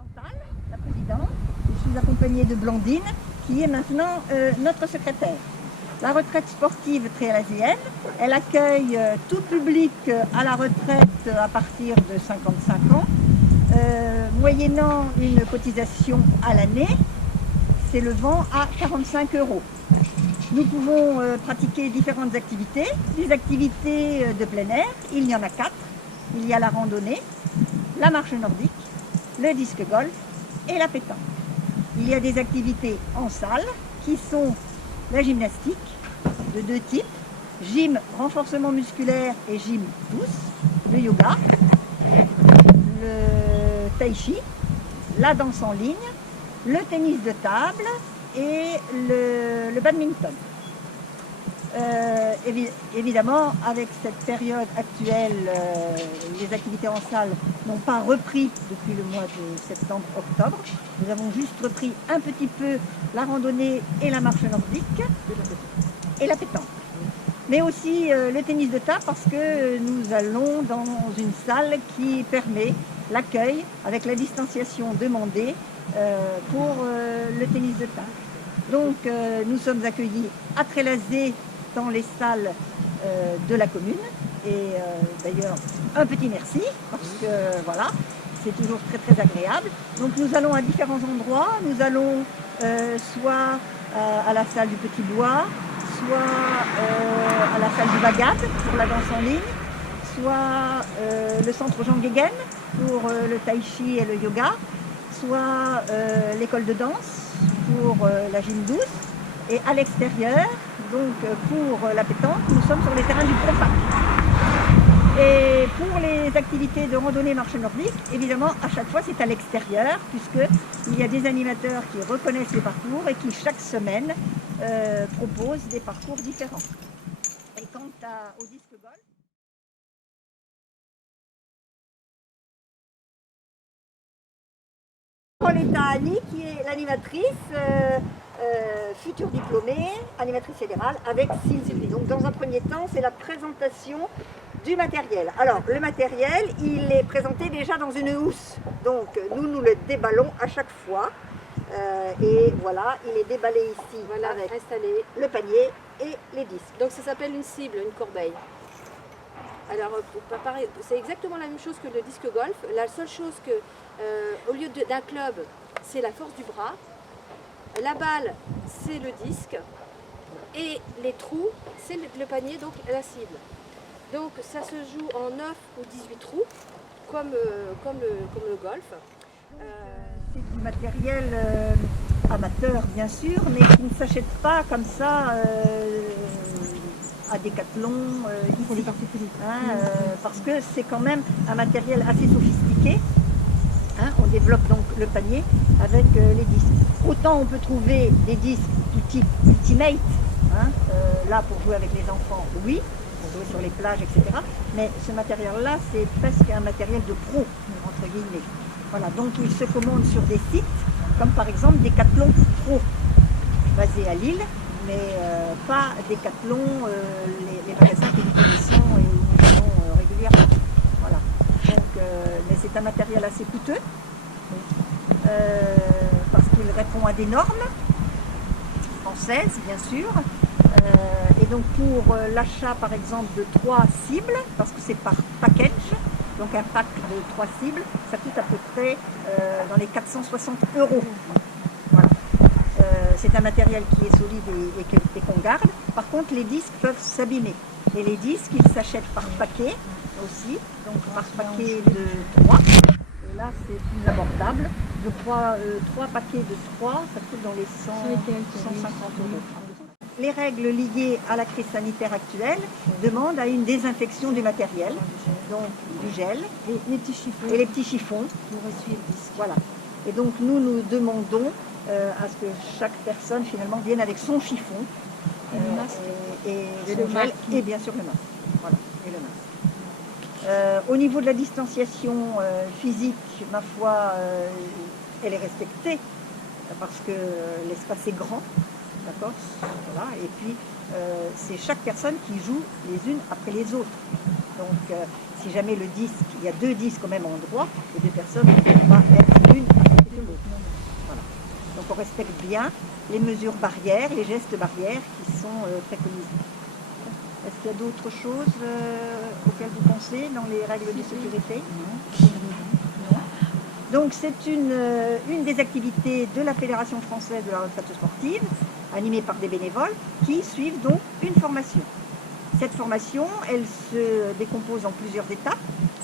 Chantal, la présidente. Je suis accompagnée de Blandine, qui est maintenant notre secrétaire. La retraite sportive tréalazienne, elle accueille tout public à la retraite à partir de 55 ans, moyennant une cotisation à l'année, s'élevant à 45 €. Nous pouvons pratiquer différentes activités, des activités de plein air, il y en a 4. Il y a la randonnée, la marche nordique, le disque golf et la pétanque. Il y a des activités en salle qui sont la gymnastique de 2 types, gym renforcement musculaire et gym douce, le yoga, le tai chi, la danse en ligne, le tennis de table et le badminton. Évidemment, avec cette période actuelle, les activités en salle n'ont pas repris depuis le mois de septembre-octobre. Nous avons juste repris un petit peu la randonnée et la marche nordique et la pétanque. Mais aussi le tennis de table parce que nous allons dans une salle qui permet l'accueil avec la distanciation demandée pour le tennis de table. Donc nous sommes accueillis à Trélazé dans les salles de la commune et d'ailleurs un petit merci parce que voilà, c'est toujours très très agréable. Donc nous allons à différents endroits, nous allons soit à la salle du Petit Bois, soit à la salle du Bagat pour la danse en ligne, soit le centre Jean Guéguen pour le tai chi et le yoga, soit l'école de danse pour la gym douce. Et à l'extérieur, donc pour la pétanque, nous sommes sur les terrains du Profac. Et pour les activités de randonnée marche nordique, évidemment, à chaque fois, c'est à l'extérieur, puisqu'il y a des animateurs qui reconnaissent les parcours et qui, chaque semaine, proposent des parcours différents. Et quant au disque golf, on est à Annie, qui est l'animatrice, future diplômée, animatrice fédérale, avec Sylvie. Donc dans un premier temps, c'est la présentation du matériel. Alors le matériel, il est présenté déjà dans une housse. Donc nous le déballons à chaque fois. Et voilà, il est déballé ici, voilà, avec installé le panier et les disques. Donc ça s'appelle une cible, une corbeille. Alors c'est exactement la même chose que le disque golf. La seule chose que, au lieu d'un club, c'est la force du bras. La balle, c'est le disque. Et les trous, c'est le panier, donc la cible. Donc ça se joue en 9 ou 18 trous, comme le golf. C'est du matériel amateur, bien sûr, mais qui ne s'achète pas comme ça à Decathlon, pour les particuliers. Parce que c'est quand même un matériel assez sophistiqué. On développe donc le panier avec les disques. Autant on peut trouver des disques du type Ultimate, là pour jouer avec les enfants, oui, pour jouer sur les plages, etc. Mais ce matériel-là, c'est presque un matériel de pro, entre guillemets. Voilà, donc il se commande sur des sites, comme par exemple Decathlon Pro, basé à Lille, mais pas Decathlon, les magasins que nous connaissons et où nous allons régulièrement. Voilà. Donc, mais c'est un matériel assez coûteux, parce qu'il répond à des normes françaises, bien sûr. Et donc pour l'achat, par exemple, de 3 cibles, parce que c'est par package, donc un pack de 3 cibles, ça coûte à peu près dans les 460 €. Voilà. C'est un matériel qui est solide et qu'on garde. Par contre, les disques peuvent s'abîmer. Et les disques, ils s'achètent par paquet aussi, donc par paquet de 3. Et là, c'est plus abordable. Je crois 3 paquets de 3, ça coûte dans les 150 €. Les règles liées à la crise sanitaire actuelle demandent à une désinfection du matériel, donc du gel et les petits chiffons pour essuyer le disque. Voilà. Et donc nous demandons à ce que chaque personne finalement vienne avec son chiffon et le gel et bien sûr le masque. Voilà, et le masque. Au niveau de la distanciation physique, ma foi, elle est respectée parce que l'espace est grand. D'accord, voilà. Et puis c'est chaque personne qui joue les unes après les autres. Donc si jamais le disque, il y a 2 disques au même endroit, les 2 personnes ne peuvent pas être l'une qu'on respecte bien les mesures barrières, les gestes barrières qui sont préconisés. Est-ce qu'il y a d'autres choses auxquelles vous pensez dans les règles de sécurité? Non. Donc c'est une des activités de la Fédération française de la retraite sportive, animée par des bénévoles, qui suivent donc une formation. Cette formation, elle se décompose en plusieurs étapes.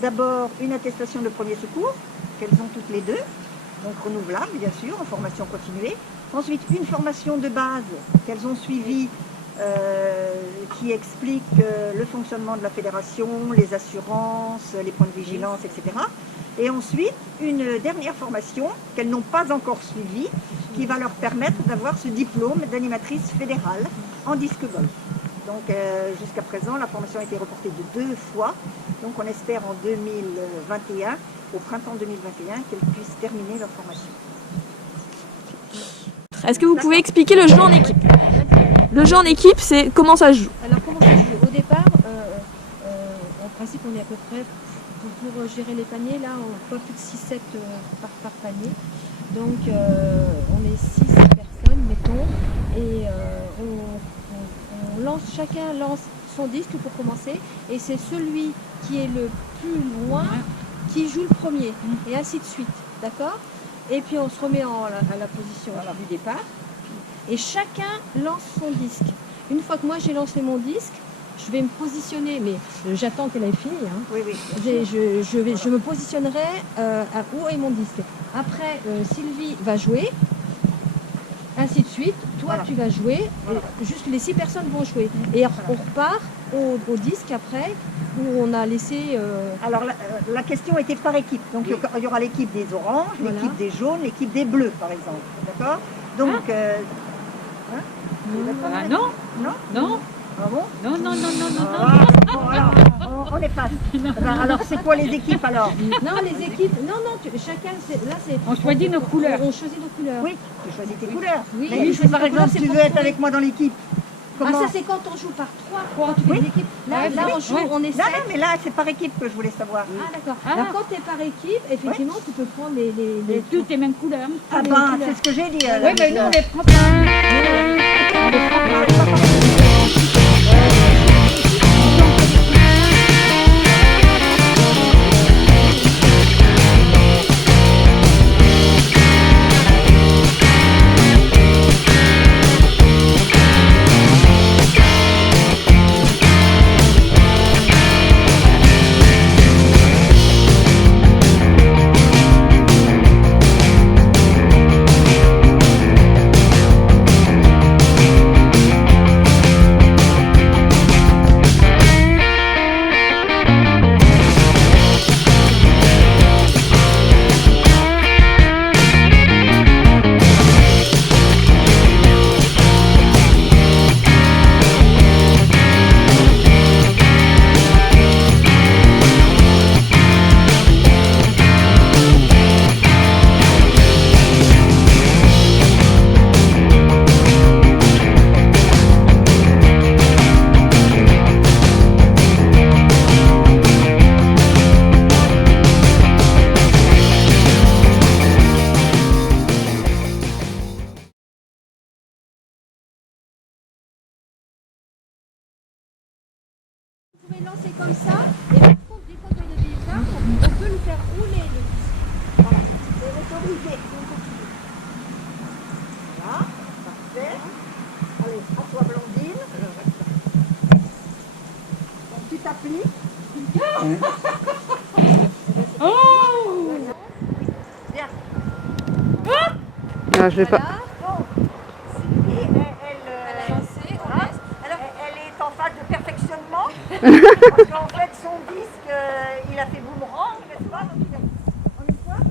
D'abord, une attestation de premier secours, qu'elles ont toutes les deux, donc renouvelable bien sûr, en formation continuée. Ensuite, une formation de base qu'elles ont suivie, qui explique le fonctionnement de la fédération, les assurances, les points de vigilance, etc. Et ensuite, une dernière formation qu'elles n'ont pas encore suivie, qui va leur permettre d'avoir ce diplôme d'animatrice fédérale en disque golf. Donc jusqu'à présent, la formation a été reportée de 2 fois. Donc on espère en 2021, au printemps 2021, qu'elles puissent terminer leur formation. Est-ce que vous pouvez expliquer le jeu en équipe? Le jeu en équipe, c'est comment ça se joue? Alors comment ça se joue? Au départ, en principe, on est à peu près, pour gérer les paniers, là, pas plus de 6-7 par panier. Donc on est 6 personnes, mettons, et chacun lance son disque pour commencer, et c'est celui qui est le plus loin qui joue le premier, et ainsi de suite, d'accord? Et puis on se remet à la position du départ, et chacun lance son disque. Une fois que moi j'ai lancé mon disque, je vais me positionner, mais j'attends qu'elle ait fini. Hein. Oui, oui. Je me positionnerai à où est mon disque. Après, Sylvie va jouer, ainsi de suite. Toi, Voilà. tu vas jouer, et juste les 6 personnes vont jouer. Et on repart au disque après, où on a laissé... Alors la question était par équipe. Donc il y aura l'équipe des oranges, Voilà. l'équipe des jaunes, l'équipe des bleus, par exemple. D'accord? Donc... Ah non, Non? non, Ah bon? non, non, non, non, non, non. Ah, bon, alors, on est pas. Alors c'est quoi les équipes alors? Non, les équipes... Non, chacun... Là, c'est... On choisit nos couleurs. On choisit nos couleurs. Oui, tu choisis tes couleurs. Oui, Mais oui, si par exemple c'est tu pour veux être trouver. avec moi dans l'équipe, comment? Ah, ça, c'est quand on joue par 3. Quand tu fais des équipes. Là, on joue, on est 7. Non, non, mais là c'est par équipe que je voulais savoir. Ah, d'accord. Ah. Alors, quand tu es par équipe, effectivement, tu peux prendre les Toutes les mêmes couleurs. Ah les ben, couleurs. c'est ce que j'ai dit. Oui, mais nous, on les prend pas. Vous pouvez lancer comme ça, et par contre, dès qu'on a des armes, on peut le faire rouler le disque. Voilà, c'est autorisé. Voilà, parfait. Allez, à toi Blandine. Donc tu t'appliques. Oh! Bien. Non, je vais pas. Voilà, Bon, Sylvie, elle a lancé, on voilà. laisse. Alors, Elle est en phase de perfectionnement. Parce qu'en fait, son disque, il a fait boomerang, n'est-ce pas? Donc, on y voit?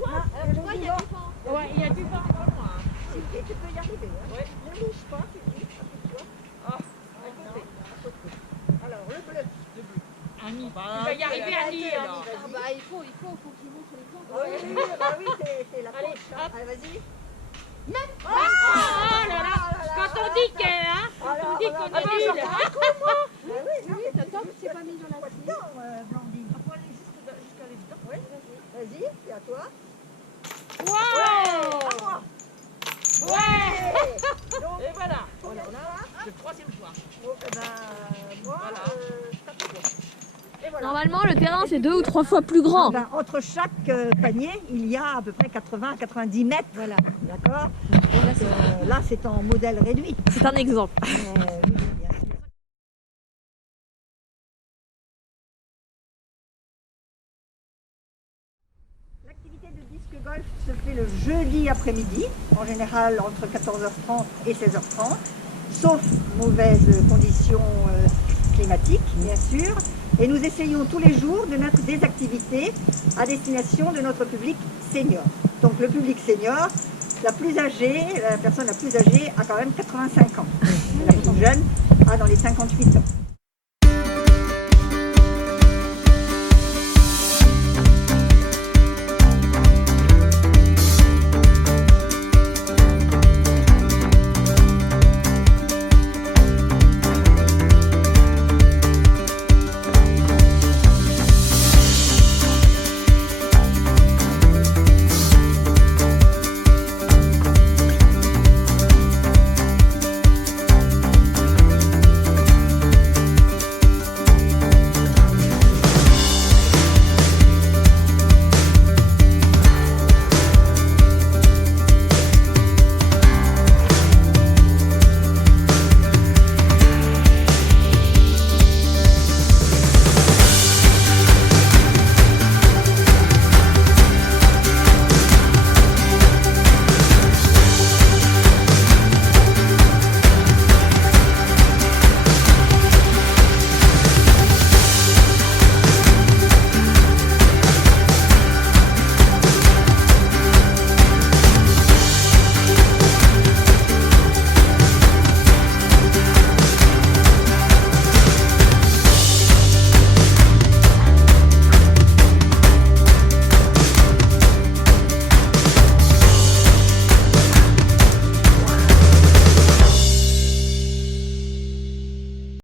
toi, il y a du vent. Ouais, il y a du vent dans moi. Sylvie, tu peux y arriver. Hein? Ne bouge pas, Sylvie. Appuie-toi. Ah. À côté. Alors, le bleu. Annie, Bah, tu vas y arriver, Annie, vas-y, alors. Ah bah, il faut qu'il montre les plans. Oui, c'est la Allez, coach. Hein. hop. Allez, vas-y. Oh là là, quand on dit qu'on est nul, hein? Oui, t'attends que c'est pas mis dans la scie. Blandine. Faut aller jusqu'à là-dedans. Oui, vas-y, c'est à toi. Wow! À moi. Et voilà, on en a le troisième choix. Normalement, le terrain, c'est 2 ou 3 fois plus grand. Ben, entre chaque panier, il y a à peu près 80 à 90 mètres. Voilà. D'accord. Donc là, c'est en modèle réduit. C'est un exemple. Oui, oui, bien sûr. L'activité de disque golf se fait le jeudi après-midi, en général entre 14h30 et 16h30, sauf mauvaises conditions climatiques, bien sûr. Et nous essayons tous les jours de mettre des activités à destination de notre public senior. Donc le public senior, la plus âgée, la personne la plus âgée a quand même 85 ans. Et la plus jeune a dans les 58 ans.